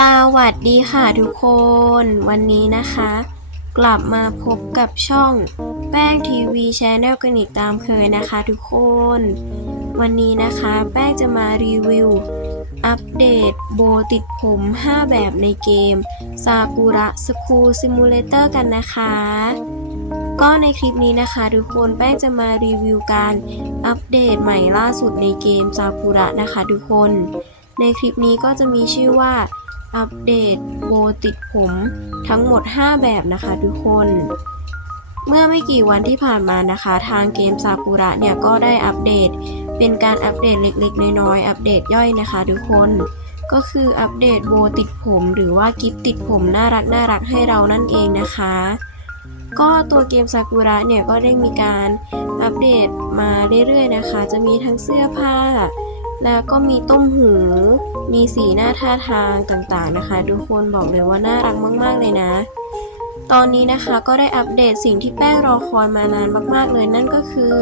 สวัสดีค่ะทุกคน วันนี้นะคะ กลับมาพบกับช่องแป้งทีวีชแนลกันอีกตามเคยนะคะทุกคน วันนี้นะคะแป้งจะมารีวิว อัปเดตโบติดผม 5 แบบในเกมซากุระสคูซิมูเลเตอร์กันนะคะ ก็ในคลิปนี้นะคะทุกคนแป้งจะมารีวิวการอัปเดตใหม่ล่าสุดในเกมซากุระนะคะทุกคน ในคลิปนี้ก็จะมีชื่อว่า อัปเดตโบติดผมทั้งหมด 5 แบบนะคะทุกคน เมื่อไม่กี่วันที่ผ่านมานะคะ ทางเกมซากุระเนี่ยก็ได้อัปเดต เป็นการอัปเดตเล็กๆ น้อยๆ อัปเดตย่อยนะคะทุกคนก็คืออัปเดตโบติดผมหรือว่ากิฟติดผมน่ารักน่ารักให้เรานั่นเองนะคะ ก็ตัวเกมซากุระเนี่ยก็ได้มีการอัปเดตมาเรื่อยๆนะคะ จะมีทั้งเสื้อผ้า แล้วก็มีต้มหู มีสีหน้าท่าทางต่างๆนะคะ ทุกคนบอกเลยว่าน่ารักมาก ๆ เลยนะ ตอนนี้นะคะก็ได้อัปเดตสิ่งที่แป้งรอคอยมานานมากๆเลยนั่นก็คือ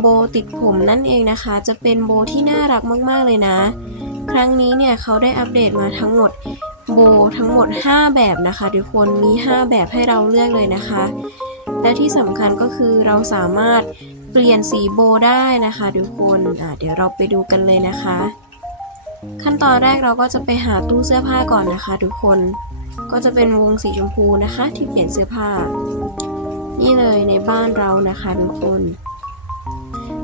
โบติดผมนั่นเองนะคะ จะเป็นโบที่น่ารักมากๆเลยนะ ครั้งนี้เนี่ยเขาได้อัปเดตมาทั้งหมดโบทั้งหมด 5 แบบนะคะ ทุกคนมี 5 แบบให้เราเลือกเลยนะคะ และที่สำคัญก็คือเราสามารถ เปลี่ยนสีโบได้นะคะทุกคนเดี๋ยวเราไปดูกันเลยนะคะ ขั้นตอนแรกเราก็จะไปหาตู้เสื้อผ้าก่อนนะคะทุกคนก็จะเป็นวงสีชมพูนะคะที่เปลี่ยนเสื้อผ้า นี่เลยในบ้านเรานะคะทุกคน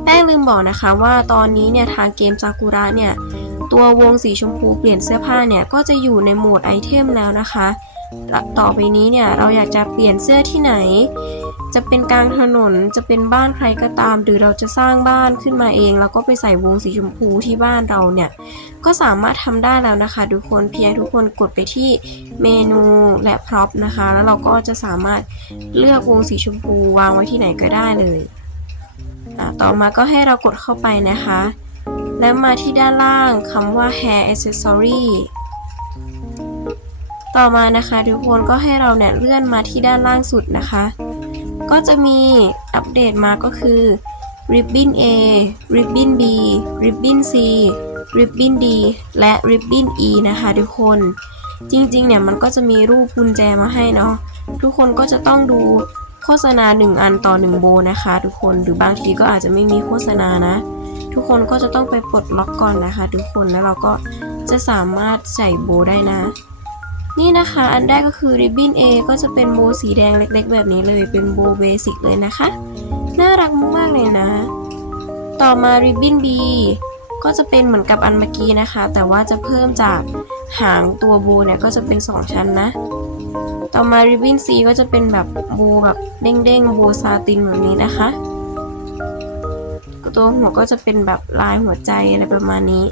แป้งลืมบอกนะคะว่าตอนนี้เนี่ยทางเกมซากุระเนี่ยตัววงสีชมพูเปลี่ยนเสื้อผ้าเนี่ยก็จะอยู่ในโหมดไอเทมแล้วนะคะ ต่อไปนี้เนี่ยเราอยากจะเปลี่ยนเสื้อที่ไหน จะเป็นกลางถนนจะเป็นบ้านใครก็ตาม หรือเราจะสร้างบ้านขึ้นมาเอง แล้วก็ไปใส่วงสีชมพูที่บ้านเราเนี่ย ก็สามารถทำได้แล้วนะคะ ทุกคนเพียงทุกคนกดไปที่เมนูและพร็อพนะคะ แล้วเราก็จะสามารถเลือกวงสีชมพูวางไว้ที่ไหนก็ได้เลยต่อมาก็ให้เรากดเข้าไปนะคะ แล้วมาที่ด้านล่างคำว่า hair accessory ต่อมานะคะ ทุกคนก็ให้เราเนี่ยเลื่อนมาที่ด้านล่างสุดนะคะ ก็จะมีอัปเดตมาก็คือ Ribbon A Ribbon B Ribbon C Ribbon D และ Ribbon E นะคะทุกคน จริงๆ เนี่ยมันก็จะมีรูปกุญแจมาให้เนาะทุกคนก็จะต้องดูโฆษณา 1 อันต่อ 1 โบนะคะ ทุกคนหรือบางทีก็อาจจะไม่มีโฆษณานะ ทุกคนก็จะต้องไปปลดล็อกก่อนนะคะ ทุกคนแล้วเราก็จะสามารถใส่โบได้นะ นี่นะคะ อันแรกก็คือ Ribbon A ก็จะเป็นโบสีแดงเล็กๆ แบบนี้เลย เป็นโบเบสิกเลยนะคะ น่ารักมากๆเลยนะ ต่อมา Ribbon B ก็จะเป็นเหมือนกับอันเมื่อกี้นะคะ แต่ว่าจะเพิ่มจากหางตัวโบเนี่ยก็จะเป็น 2 ชั้นนะ ต่อมา Ribbon C ก็จะเป็นแบบโบแบบเด้งๆโบซาตินแบบนี้นะคะตัวหัวก็จะเป็นแบบลายหัวใจอะไรประมาณนี้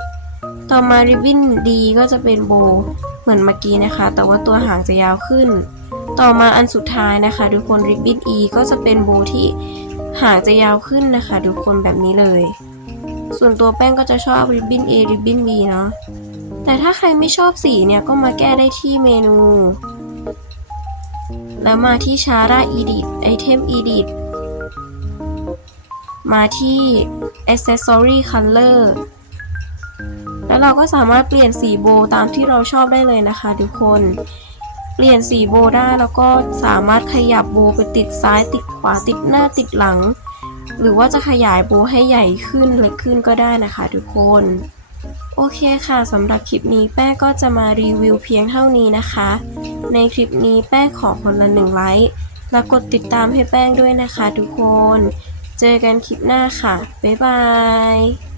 ต่อมา Ribbon D ก็จะเป็นโบ เหมือนเมื่อกี้นะคะ แต่ว่าตัวหางจะยาวขึ้น ต่อมาอันสุดท้ายนะคะ ทุกคน Ribbon E ก็จะเป็นโบที่หางจะยาวขึ้นนะคะ ทุกคนแบบนี้เลย ส่วนตัวแป้งก็จะชอบ Ribbon A Ribbon B เนาะแต่ถ้าใครไม่ชอบสีเนี่ยก็มาแก้ได้ที่เมนู แล้วมาที่ Chara Edit Item Edit มาที่ Accessory Color แล้วเราก็สามารถเปลี่ยนสีโบตามที่เราชอบได้เลยนะคะ ทุกคน เปลี่ยนสีโบได้แล้วก็สามารถขยับโบไปติดซ้ายติดขวาติดหน้าติดหลัง หรือว่าจะขยายโบให้ใหญ่ขึ้นเล็กขึ้นก็ได้นะคะทุกคนโอเคค่ะสำหรับคลิปนี้แป้งก็จะมารีวิวเพียงเท่านี้นะคะ ในคลิปนี้แป้งขอคนละหนึ่งไลค์และกดติดตามให้แป้งด้วยนะคะทุกคน เจอกันคลิปหน้าค่ะ บ๊ายบาย